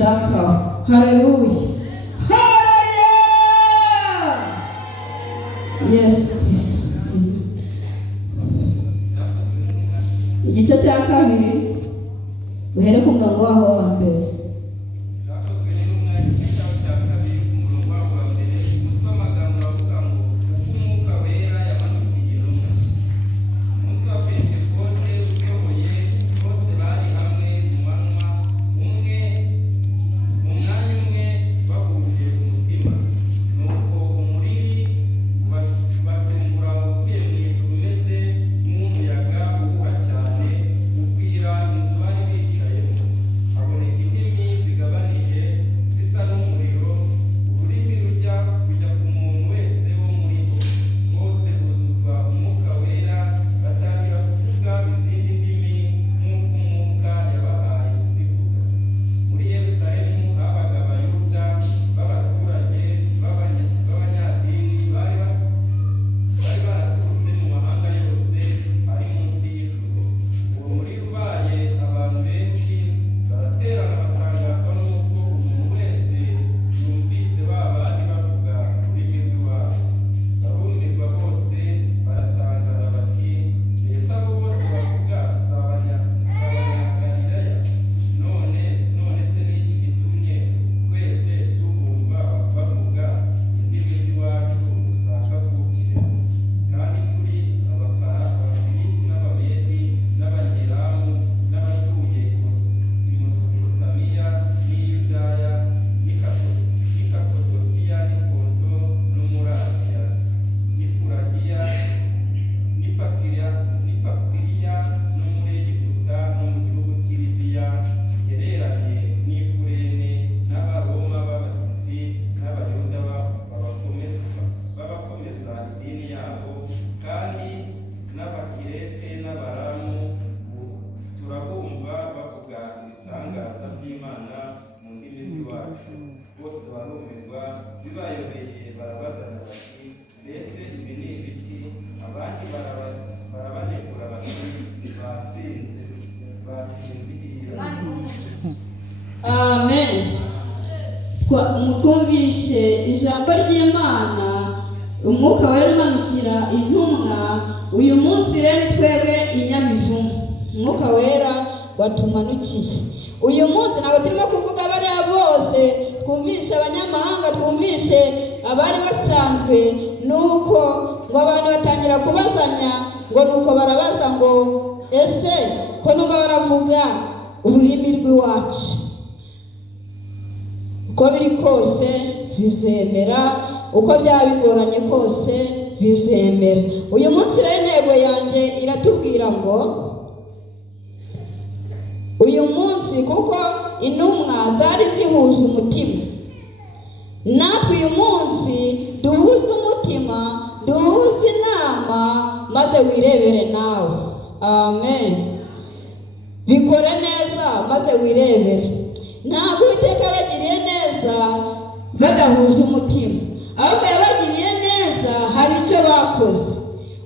Hallelujah. Hallelujah. Yes, Kristo. Igice cya kabiri uhere ku murongo waho wa mbere. bose barumirwa bibayobeye barabazana bati mbese ibi ni ibiki? Abandi barabanegura bati basinziriye. Amen. Twumvishe ijambo ry'Imana, umwuka wera umanukira intumwa. Uyu munsi rero twebwe inyamivumo, umwuka wera watumanukiye. Uyu munsi ntabwo turimo kuvuga bariya bose, twumvishe abanyamahanga, twumvishe abari basanzwe. Nuko ngo abantu batangira kubazanya, ngo nuko barabaza ngo ese ko numva baravuga ururimi rw'iwacu, uko biri kose bizemera, uko byaba bigoranye kose bizemera. Uyu munsi rero intego yanjye iratubwira ngo uyu munsi, kuko intumwa zari zihuje umutima, natwe uyu munsi duhuze umutima, duhuze inama, maze wirebere nawe. Amen. Bikore neza maze wirebere. Ntabwo Uwiteka yabagiriye neza badahuje umutima, ahubwo yabagiriye neza hari icyo bakoze.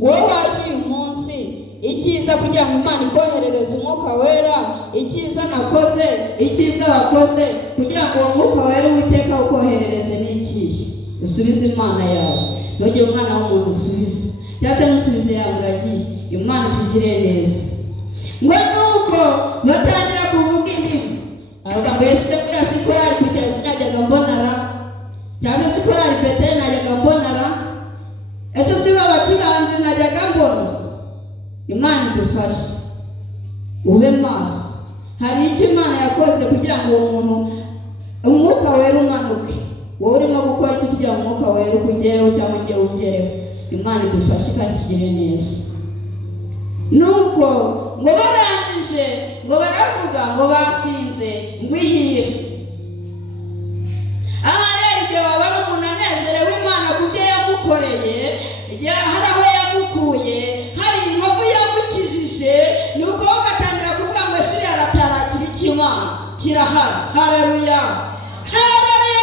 Wowe waje uyu munsi, icyiza kugira ngo Imana ikoherereze umwuka wera, icyiza nakoze, icyiza wakoze kugira ngo uwo mwuka wera Uwiteka ukoherereze n'ikihe? Usubize Imana yawe. Ntugire umwana w'umuntu usubize, cyangwa se n'usubize yamuragiye. Imana itugire neza. Ngo nuko batangira kuvuga indimi, avuga ngo ese buriya si korali kurya sinajyaga mbonara, cyangwa se si korali Beteli najyaga mbonara, ese si babacuranzi najyaga mbona. Imana idufashe, ube maso. Hari icyo Imana yakoze kugira ngo uwo muntu umwuka wera umanuke. Wowe urimo gukora iki kugira ngo umwuka wera ukugereho cyangwa njye wungereho? Imana idufashe kandi tugire neza. Nuko ngo barangije, ngo baravuga ngo basinze ngo ihire. Aha rero igihe wabona umuntu anezerewe Imana ku byo yamukoreye, igihe hari aho yamukuye, hari inkovu yamukijije, nuko ugatangira kuvuga ngo ese aratarakira ikimana kirahari. Haleluya, haleluya.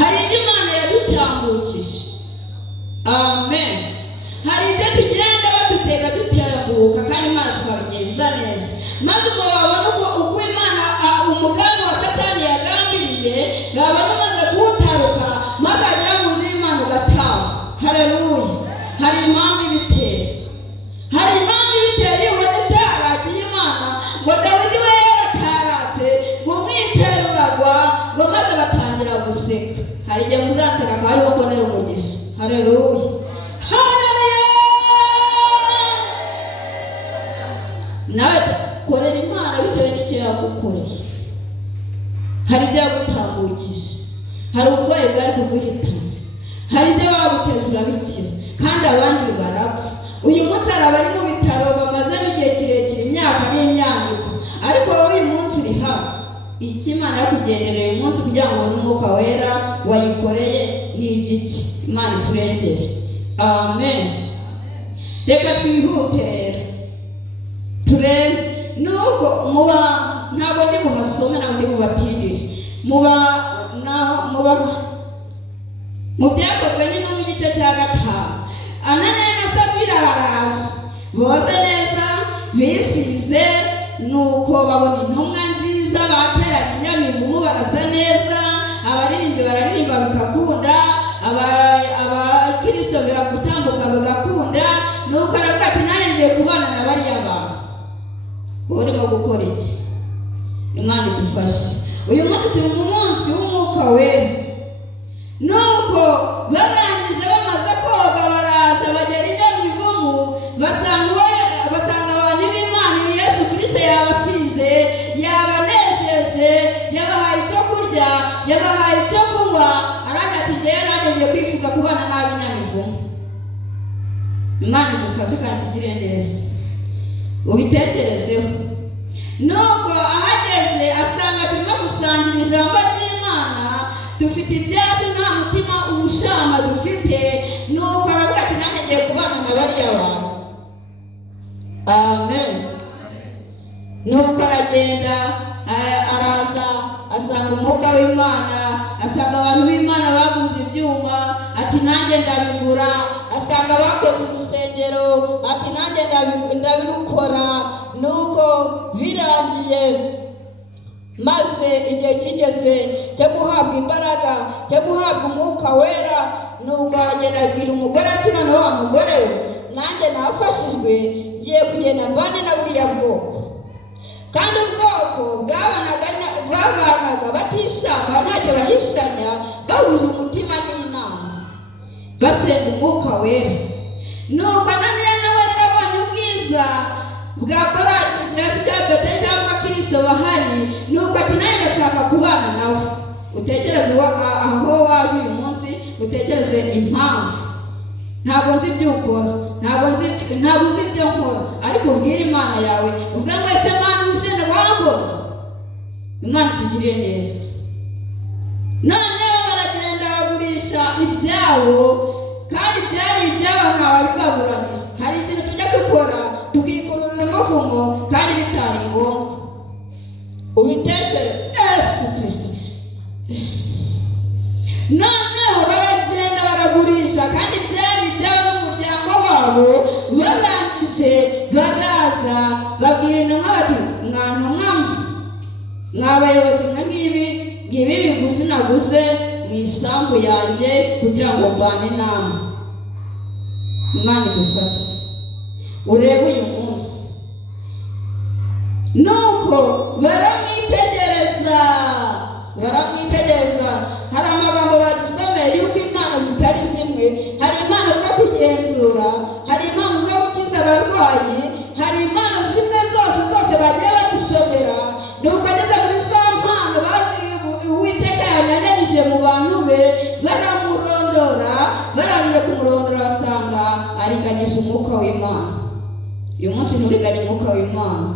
Hari ibyo Imana yadutambukije. Amen. Hari ibyo tugenda badutega dutambuka kandi Imana twabigenza neza, maze ubwo wabona ngo Dawidi we yarataratse ngo mwiteruragwa ngo maze batangira guseka. Hari igihe muzanseka akaba ariho mbonera umugisha. Haleluya, haleluya. Nawe korera Imana bitewe n'icyo yagukoreye. Hari ibyo yagutambukije, hari uburwayi bwari kuguhitana, hari ibyo baguteza urabikira, kandi abandi barapfa. Uyu munsi hari abari mu bitaro bamazemo igihe kirekire, imyaka n'imyaniko, ariko wowe uyu munsi uri hano. Icyo Imana yakugendereye uyu munsi kugira ngo ubone umwuka wera wayikoreye ni igiki? Imana iturengere. Amen. Reka twihute rero turebe nuko ntabwo ndi buhasome, ntabwo ndi bubatindire. Mu byakozwe n'intumwa igice cya 5, Ananiya na Safira baraza boze neza bisize, nuko babona intumwa nziza, bateranye inyamivumu barasa neza, abaririmbyi bararirimba bigakunda, abakristo biragutambuka bigakunda. Nuko aravuga ati nanjye ngiye kubana na bariya bantu. Urimo gukora iki? Imana idufashe. Uyu munsi turi mu munsi w'umwuka wera. Nuko barangije bamaze koga baraza bagera inyamivumu, basanga abantu b'Imana Yesu Kristo yabasize, yabanesheje, yabahaye icyo kurya, yabahaye icyo kunywa. Aragira ati ngewe nanjye ngiye kwifuza kubana n'ab'inyamivumu. Imana idufashe kandi tugire neza. Ubitekerezeho. Nuko ahageze asanga turimo gusangira ijambo ry'Imana, dufite ibyacu nta mutima ubushama dufite. Nuko aravuga ati nanjye ngiye kubana na bariya bantu. Amen. Nuko aragenda araza asanga umwuka w'Imana, asanga abantu b'Imana baguze ibyuma, ati nanjye ndabigura. Asanga bakoze urusengero, ati nanjye ndabirukora. Nuko birangiye, maze igihe kigeze cyo guhabwa imbaraga, cyo guhabwa umwuka wera, nuko aragenda abwira umugore ati noneho wa mugore we, nanjye nafashijwe, ngiye kugenda mbane na buriya bwoko. Kandi ubwoko babanaga batishamba, ntacyo bahishanya, bahuje umutima n'inama, basenga umwuka wera. Nuko Ananiya nawe rero abonye ubwiza bwa korali ku kirasi cya Beteli cyangwa abakristo bahari, nuko ati nanjye ndashaka kubana nawe. Utekereze aho waje uyu munsi, utekereze impamvu. Ntabwo nzi ibyo ukora, ntabwo uzi ibyo nkora, ariko ubwire Imana yawe, uvuga ngo ese Mana uje wambona. Imana itugiriye neza. Noneho baragenda bagurisha ibyabo, kandi byari ibyabo ntawabibaburanije. Hari ikintu tujya dukora tukikururira umuvumo kandi bitari ngombwa. Ubitekereze. Yesu Kristo. Noneho baragenda baragurisha, kandi byari ibyabo n'umuryango wabo. Barangije baraza babwira intumwa bati mwantumwa mwabayobozi mwe ngibi biguzi naguze mu isambu yanjye kugira ngo mbane namwe. Imana idufashe. Urebe uyu munsi. Nuko baramwitegereza. Hari amagambo bagisomeye yuko impano zitari zimwe. Hari impano zo kugenzura, hari impano zo gukiza abarwayi, hari impano zimwe zose bagiye badusomera. Nuko ageze muri za mpano Uwiteka yanyanyagije mu bantu be, baramurondora. Barangije kumurondora basanga ariganyije umwuka w'Imana. Uyu munsi nturiganye umwuka w'Imana.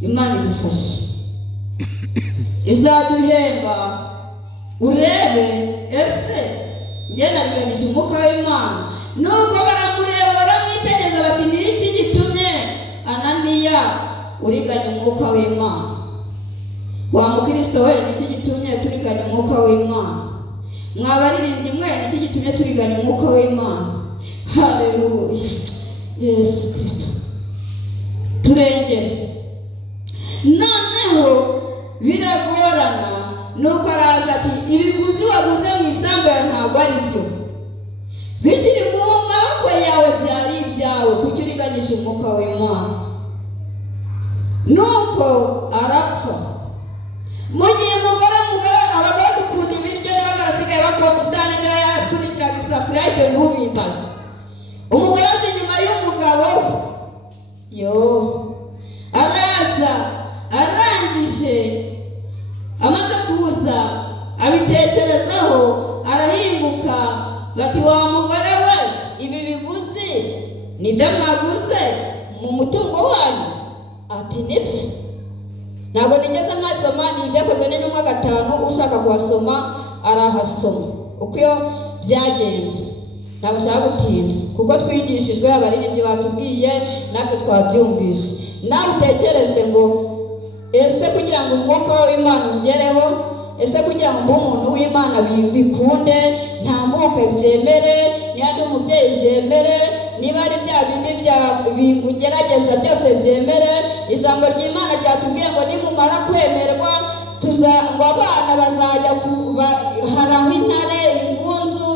Imana idufashe. Izaduhemba. Urebe ese njye nariganyije umwuka w'Imana. Nuko baramureba baramwitegereza bati ni iki gitumye Ananiya uriganya umwuka w'Imana? Wa mukristo we, ni iki gitumye turiganya umwuka w'Imana? Mwabaririmbyi mwe, ni iki gitumye turiganya umwuka w'Imana? Haleluya. Yesu Kristo turengere. Noneho biragorana. Nuko araza ati ibiguzi waguze mu isambu yawe ntabwo ari byo, bikiri mu maboko yawe byari ibyawe, kuki uriganyije umwuka w'Imana? Nuko nuko arapfa. Mu gihe umugore abagore dukunda ibiryo niba barasigaye bakunda isahani niba yapfunikiraga isafuriya ibyo ntubimbaze. Umugore azi inyuma y'umugabo araza arangije amaze kuza abitekerezaho arahinguka bati wa mugore we ibi biguzi nibyo mwaguze mu mutungo wanyu? Ati nibyo. Ntabwo nigeze mwasoma, ni ibyakozwe n'intumwa 5 ushaka kuhasoma arahasoma uko iyo byagenze. Ntabwo nshaka gutinda kuko twigishijwe abaririmbyi batubwiye natwe twabyumvishe. Nawe utekereze ngo ese kugira ngo umwuka w'Imana ungereho, ese kugira ngo umuntu w'Imana bikunde ntambuke byemere, niba ndi umubyeyi byemere, niba ari bya bindi bigugerageza byose byemere. Ijambo ry'Imana ryatubwiye ngo nimumara kwemerwa ngo abana bazajya haraho intare, ingunzu,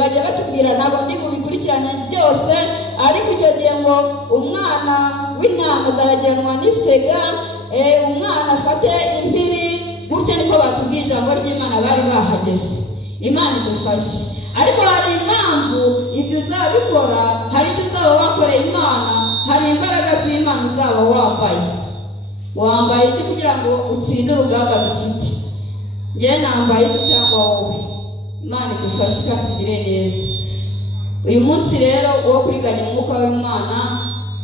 bajya batubwira, ntabwo ndi bubikurikirane byose, ariko icyo gihe ngo umwana w'intama azaragiranwa n'isega, umwana afate impiri. Gutyo niko batubwiye ijambo ry'Imana bari bahageze. Imana idufashe. Ariko hari impamvu ibyo uzabikora, hari icyo uzaba wakoreye Imana, hari imbaraga z'Imana uzaba wambaye iki kugira ngo utsinde urugamba dufite. Njye nambaye iki cyangwa wowe? Imana idufashe kandi tugire neza. Uyu munsi rero wo kuriganya umwuka w'Imana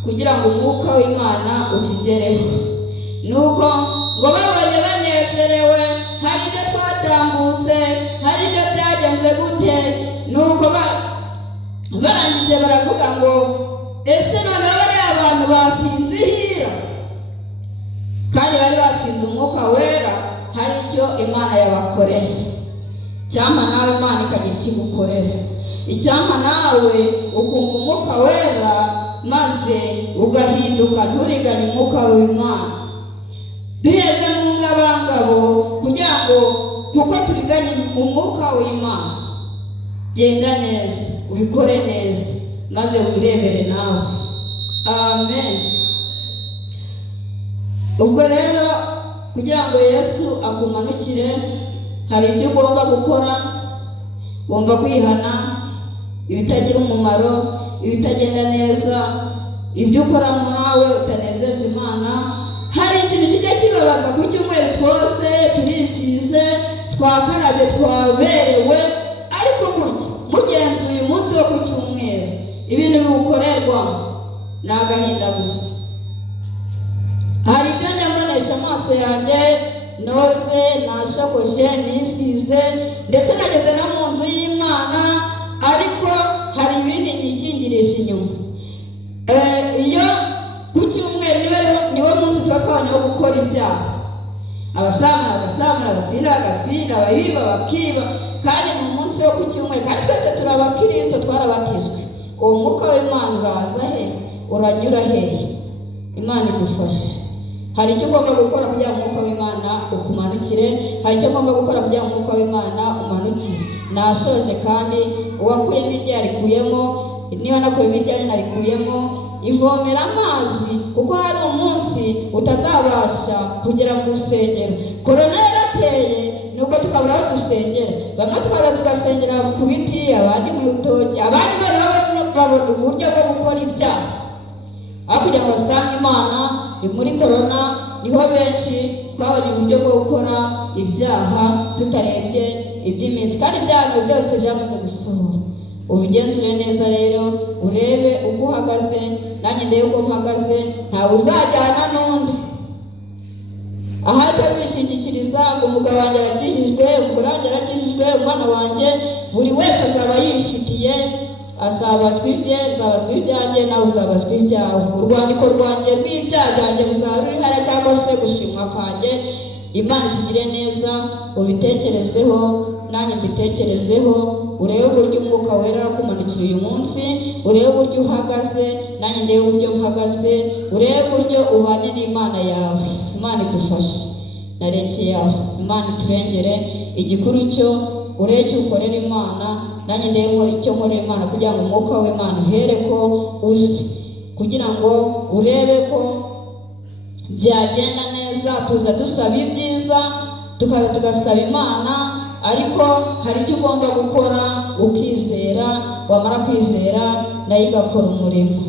kugira ngo umwuka w'Imana utugereho, nuko ngo babonye banezerewe, hari ibyo twatambutse, hari ibyo byagenze gute, nuko barangije baravuga ngo ese noneho bariya abantu basinzihira, kandi bari basinze umwuka wera. Hari icyo Imana yabakoreye. Icyampa nawe Imana ikagira ikigukorera. Icyampa nawe ukumva umwuka wera maze ugahinduka, nturiganye umwuka w'Imana. Duheze mu ngabangabo kugira ngo kuko turiganye umwuka w'Imana, genda neza, ubikore neza, maze wirebere nawe. Amen. Ubwo rero kugira ngo Yesu akumanukire, hari ibyo ugomba gukora. Ugomba kwihana ibitagira umumaro, ibitagenda neza, ibyo ukora mu nawe utanezeza Imana. Hari ikintu kijya kibabaza ku cyumweru twose turisize, twakarabye, twaberewe, ariko burya mugenzi uyu munsi wo ku cyumweru ibintu biwukorerwa ni agahinda gusa. Hari ibyo njya amaso yanjye noze, nashokoje, nisize, ndetse nageze no mu nzu y'Imana, ariko hari ibindi nikingirisha inyuma. Iyo ku cyumweru niwo munsi tuba twabanyeho gukora ibyaha. Abasamara abasinda bagasinda, abahiba bakiba, kandi ni umunsi wo ku cyumweru, kandi twese turi abakristo, twarabatijwe. Uwo mwuka w'Imana uraza he? Uranyura hehe? Imana idufashe. Hari icyo ugomba gukora kugira ngo umwuka w'Imana ukumanukire, hari icyo ugomba gukora kugira ngo umwuka w'Imana umanukire. Nashoje kandi uwakuyemo irya yarikuyemo, niba nakuyemo irya narikuyemo, ivomera amazi, kuko hari umunsi utazabasha kugera mu rusengero. Korona yarateye nuko tukabura aho dusengera. Bamwe twaza tugasengera ku biti, abandi mu rutoki, abandi bari babona uburyo bwo gukora ibyaha. Aho kugira ngo basange Imana, ni muri korona niho benshi twabonye uburyo bwo gukora ibyaha tutarebye iby'iminsi, kandi ibyaha byose byamaze gusohora. Ubigenzure neza rero, urebe uko uhagaze, nanjye ndebe uko mpagaze. Ntawe uzajyana n'undi aha atazishingikiriza ngo umugabo wanjye arakijijwe, umugore wanjye arakijijwe, umwana wanjye. Buri wese azaba yifitiye, azabazwa ibye, nzabazwa ibyanjye, nawe uzabazwa ibyawe. Urwandiko rwanjye rw'ibyaha byanjye ruzaba ruri hariya, cyangwa se gushimwa kwanjye. Imana itugire neza, ubitekerezeho, nanjye mbitekerezeho, urebe uburyo umwuka wera arakumanukira uyu munsi, urebe uburyo uhagaze, nanjye ndebe uburyo mpagaze, urebe uburyo ubanye n'Imana yawe. Imana idufashe. Narekeye aho. Imana iturengere. Igikuru cyo urebe icyo ukorera Imana, nanjye ndebe icyo nkorera Imana, kugira ngo umwuka w'Imana uhere ko uze, kugira ngo urebe ko byagenda neza tuza dusaba ibyiza, tukaza tugasaba Imana, ariko hari icyo ugomba gukora ukizera, wamara kwizera nayo igakora umurimo.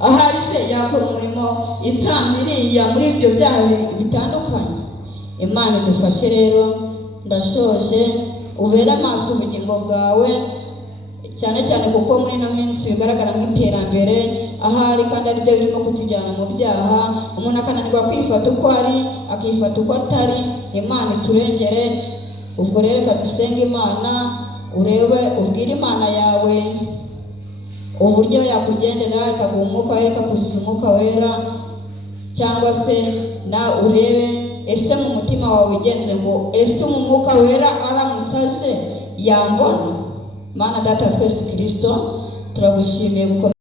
Ahari se yakora umurimo itsanze iriya muri ibyo byaha bitandukanye. Imana idufashe rero, ndashoje, ubere amaso ubugingo bwawe, cyane cyane kuko muri ino minsi bigaragara nk'iterambere ahari, kandi ari byo birimo kutujyana mu byaha. Umuntu akananirwa kwifata uko ari, akifata uko atari. Imana iturengere. Ubwo rero reka dusenge Imana, urebe, ubwire Imana yawe uburyo yakugendera, ikaguha umwuka wera, ikakuzuza umwuka wera, cyangwa se na urebe ese mu mutima wawe wigenze ngo ese mu mwuka wera aramutse aje yambona. Mana Data wa twese Kristo, turagushimiye